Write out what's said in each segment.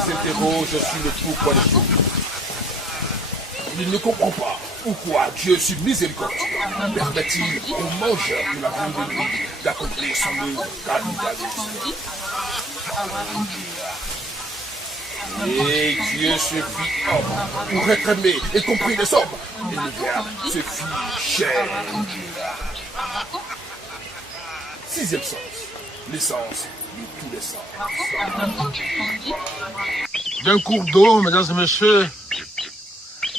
s'interroge sur le pourquoi des choses. Il ne comprend pas pourquoi Dieu, sur miséricordieux, permet-il aux mangeurs de la vie de lui d'accomplir son œuvre capitalisée. Et Dieu se fit homme pour être aimé et compris des hommes. Et le Verbe se fit chair. Sixième sens, l'essence de tous les sens. D'un cours d'eau, mesdames et messieurs,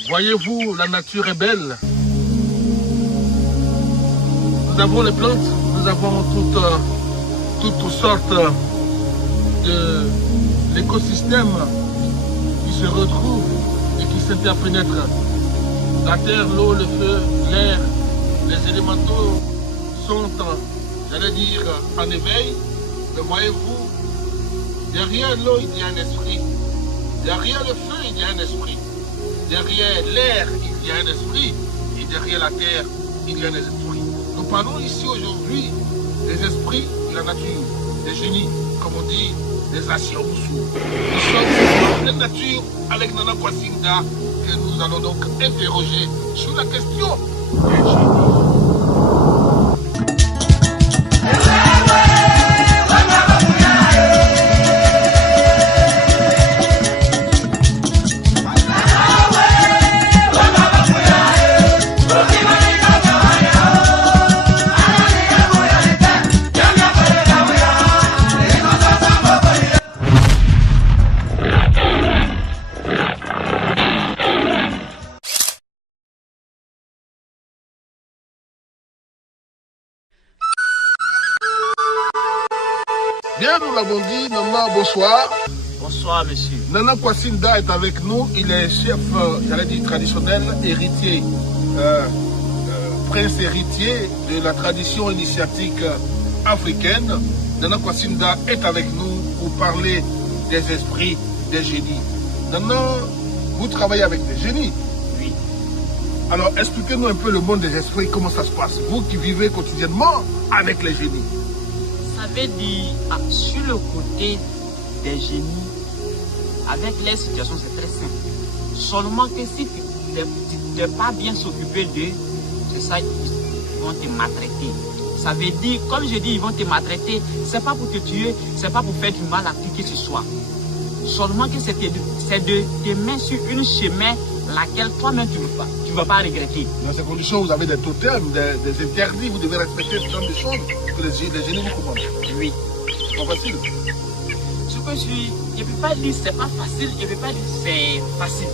voyez-vous, la nature est belle. Nous avons les plantes, nous avons toutes sortes de l'écosystème qui se retrouvent et qui s'interpénètrent. La terre, l'eau, le feu, l'air, les élémentaux sont, j'allais dire, en éveil. Mais voyez-vous, derrière l'eau, il y a un esprit. Derrière le feu, il y a un esprit. Derrière l'air, il y a un esprit. Et derrière la terre, il y a un esprit. Nous parlons ici aujourd'hui des esprits de la nature, des génies, comme on dit, des Asiaoussou. Nous sommes en pleine nature avec Nana Kwassinda que nous allons donc interroger sur la question des génies. Bien, nous l'avons dit, Nana, bonsoir. Bonsoir, monsieur. Nana Kwassinda est avec nous. Il est chef, j'allais dire, traditionnel, héritier, prince héritier de la tradition initiatique africaine. Nana Kwassinda est avec nous pour parler des esprits, des génies. Nana, vous travaillez avec des génies? Oui. Alors, expliquez-nous un peu le monde des esprits, comment ça se passe. Vous qui vivez quotidiennement avec les génies. Ça veut dire, sur le côté des génies, avec les situations, c'est très simple. Seulement que si tu n'es pas bien s'occuper d'eux, c'est ça, ils vont te maltraiter. Ça veut dire, comme je dis, ils vont te maltraiter, c'est pas pour te tuer, c'est pas pour faire du mal à qui que ce soit. Seulement que c'est de te mettre sur une chemin laquelle toi-même tu ne vas pas regretter. Dans ces conditions, vous avez des totems, des interdits, vous devez respecter ce genre de choses que les génies vous commandent. Oui. C'est pas facile. Ce que je ne peux pas dire c'est pas facile, je ne peux pas dire c'est facile.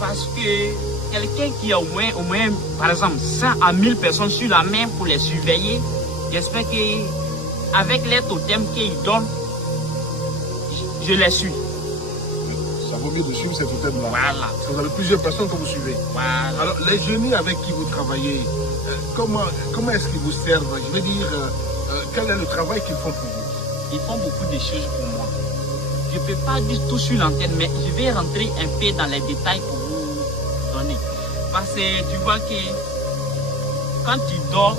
Parce que quelqu'un qui a au moins, par exemple, 100 à 1000 personnes sur la main pour les surveiller, j'espère qu'avec les totems qu'ils donnent, je les suis. Ça vaut mieux de suivre ces totems-là. Voilà. Parce que vous avez plusieurs personnes que vous suivez. Voilà. Alors, les génies avec qui vous travaillez, comment est-ce qu'ils vous servent? Je veux dire, quel est le travail qu'ils font pour vous? Ils font beaucoup de choses pour moi. Je ne peux pas dire tout sur l'antenne, mais je vais rentrer un peu dans les détails pour vous donner. Parce que tu vois que quand tu dors,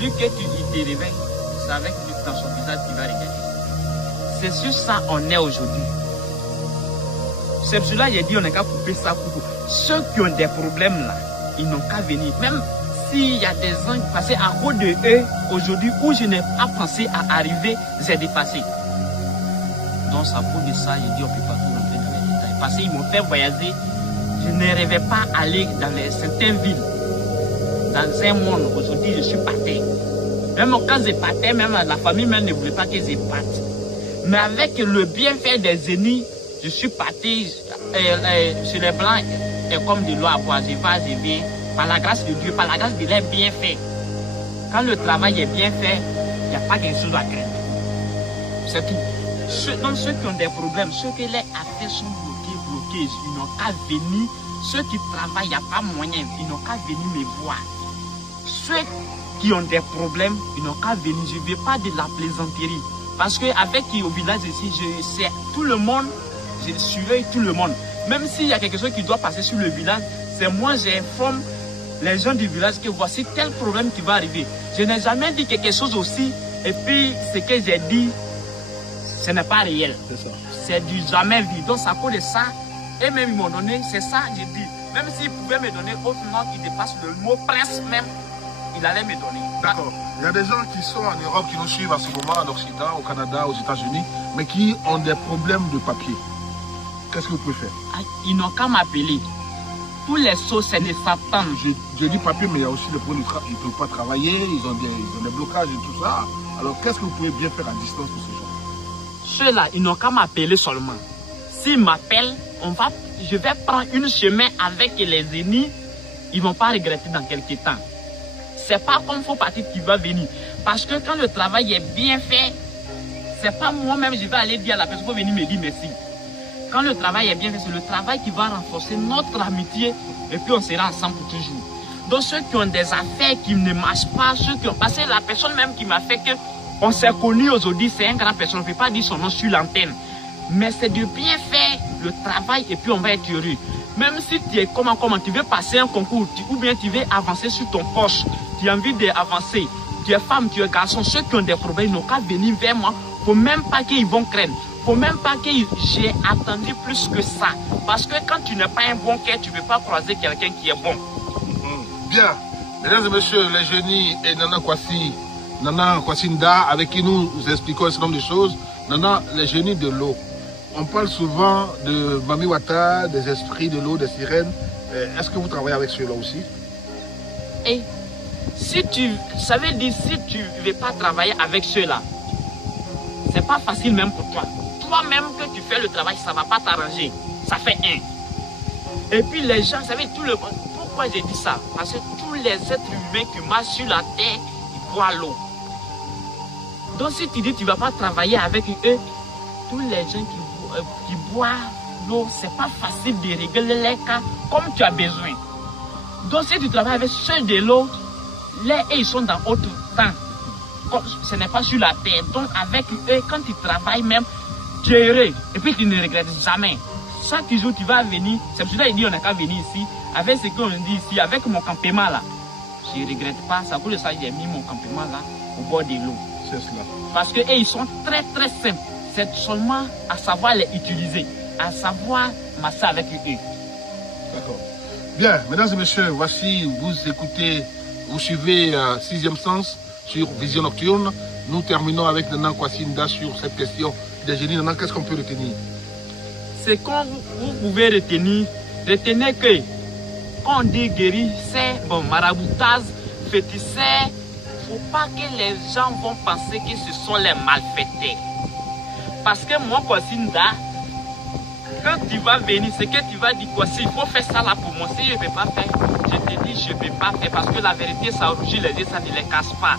lui que tu te réveilles, c'est avec lui dans son visage qu'il va regarder. C'est sur ça qu'on est aujourd'hui. C'est pour cela que j'ai dit on n'a qu'à couper ça. Ceux qui ont des problèmes là, ils n'ont qu'à venir. Même s'il y a des gens qui passaient à cause de eux, aujourd'hui, où je n'ai pas pensé à arriver, c'est dépassé. Donc, à cause de ça, j'ai dit on ne peut pas tout rentrer dans les détails. Parce qu'ils m'ont fait voyager. Je ne rêvais pas aller dans certaines villes. Dans un monde, aujourd'hui, je suis parti. Même quand je partais, même la famille même ne voulait pas que je parte. Mais avec le bienfait des ennemis, je suis parti sur les blancs et comme de l'eau à boire. Je viens. Par la grâce de Dieu, par la grâce de leurs bienfaits. Quand le travail est bien fait, il n'y a pas quelque chose à craindre. C'est tout. Donc ceux qui ont des problèmes, ceux que les affaires sont bloquées, ils n'ont qu'à venir. Ceux qui travaillent, il n'y a pas moyen, ils n'ont qu'à venir me voir. Ceux qui ont des problèmes, ils n'ont qu'à venir. Je ne veux pas de la plaisanterie. Parce qu'avec au village ici, c'est tout le monde, je surveille tout le monde. Même s'il y a quelque chose qui doit passer sur le village, c'est moi j'informe les gens du village que voici tel problème qui va arriver. Je n'ai jamais dit quelque chose aussi et puis ce que j'ai dit, ce n'est pas réel. C'est ça. C'est du jamais vu. Donc à cause de ça, et même ils m'ont donné, c'est ça j'ai dit. Même s'ils pouvaient me donner autre nom qui dépasse le mot prince même, il allait me donner. D'accord. Il y a des gens qui sont en Europe, qui nous suivent à ce moment, en Occident, au Canada, aux États-Unis, mais qui ont des problèmes de papier. Qu'est-ce que vous pouvez faire? Ils n'ont qu'à m'appeler. Tous les sauts, c'est des satans. Je dis papier, mais il y a aussi le problème, ils ne peuvent pas travailler, ils ont des blocages et tout ça. Alors, qu'est-ce que vous pouvez bien faire à distance pour ces gens? Ceux-là, ils n'ont qu'à m'appeler seulement. S'ils m'appellent, je vais prendre une chemin avec les ennemis. Ils ne vont pas regretter dans quelques temps. C'est pas comme faux parti qui va venir. Parce que quand le travail est bien fait, c'est pas moi-même, je vais aller dire à la personne, faut venir me dire merci. Quand le travail est bien fait, c'est le travail qui va renforcer notre amitié et puis on sera ensemble pour toujours. Donc ceux qui ont des affaires qui ne marchent pas, ceux qui ont passé, la personne même qui m'a fait que on s'est connu aujourd'hui, c'est un grand personne, on ne peut pas dire son nom sur l'antenne. Mais c'est de bien faire le travail et puis on va être heureux. Même si tu es comment tu veux passer un concours ou bien tu veux avancer sur ton poste, tu as envie d'avancer, tu es femme, tu es garçon, ceux qui ont des problèmes n'ont qu'à venir vers moi. Il ne faut même pas qu'ils vont craindre. Il ne faut même pas que j'ai attendu plus que ça. Parce que quand tu n'es pas un bon cœur, tu ne peux pas croiser quelqu'un qui est bon. Bien. Mesdames et messieurs, les génies et Nana Kwasi Nda, avec qui nous expliquons un certain nombre de choses. Nana, les génies de l'eau. On parle souvent de Mami Wata, des esprits de l'eau, des sirènes. Est-ce que vous travaillez avec ceux-là aussi? Et ça veut dire si tu ne veux pas travailler avec ceux-là, c'est pas facile même pour toi. Toi-même que tu fais le travail, ça ne va pas t'arranger. Ça fait un. Et puis les gens, vous savez, pourquoi j'ai dit ça? Parce que tous les êtres humains qui marchent sur la terre, ils boivent l'eau. Donc si tu dis que tu ne vas pas travailler avec eux, tous les gens qui boivent l'eau, c'est pas facile de régler les cas comme tu as besoin. Donc si tu travailles avec ceux de l'eau, ils sont dans autre temps. Ce n'est pas sur la terre. Donc avec eux, quand tu travailles même, tu es heureux. Et puis tu ne regrettes jamais. Chaque jour tu vas venir, c'est pour ça qu'il dit on n'a qu'à venir ici, avec ce qu'on dit ici, avec mon campement là. Je ne regrette pas, c'est pour ça que j'ai mis mon campement là, au bord de l'eau. C'est cela. Parce qu'ils ils sont très très simples. C'est seulement à savoir les utiliser, à savoir masser avec eux. D'accord. Bien, mesdames et messieurs, voici, vous suivez Sixième Sens sur Vision Nocturne. Nous terminons avec Nana Kwasi Nda sur cette question des génies. Nana, qu'est-ce qu'on peut retenir? C'est quand vous pouvez retenir que quand on dit guéri, c'est bon, maraboutage, féticheur. Il ne faut pas que les gens vont penser que ce sont les malfaiteurs. Parce que moi, Kwasi Nda, quand tu vas venir, c'est que tu vas dire quoi, il faut faire ça là pour moi. Si je ne peux pas faire, je te dis je ne peux pas faire parce que la vérité, ça rougit les yeux, ça ne les casse pas.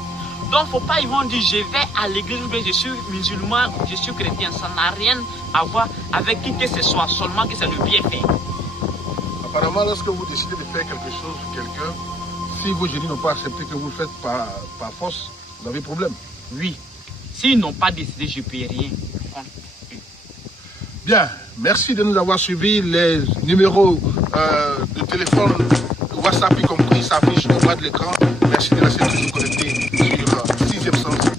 Donc, il ne faut pas, ils vont dire je vais à l'église, je suis musulman, je suis chrétien. Ça n'a rien à voir avec qui que ce soit, seulement que c'est le bien fait. Apparemment, lorsque vous décidez de faire quelque chose pour quelqu'un, si vos génies n'ont pas accepté que vous le faites par force, vous avez problème. Oui. S'ils n'ont pas décidé, je ne peux rien. Bien, merci de nous avoir suivis. Les numéros de téléphone, WhatsApp y compris, s'affichent au bas de l'écran. Merci de rester toujours connectés sur Sixième Sens.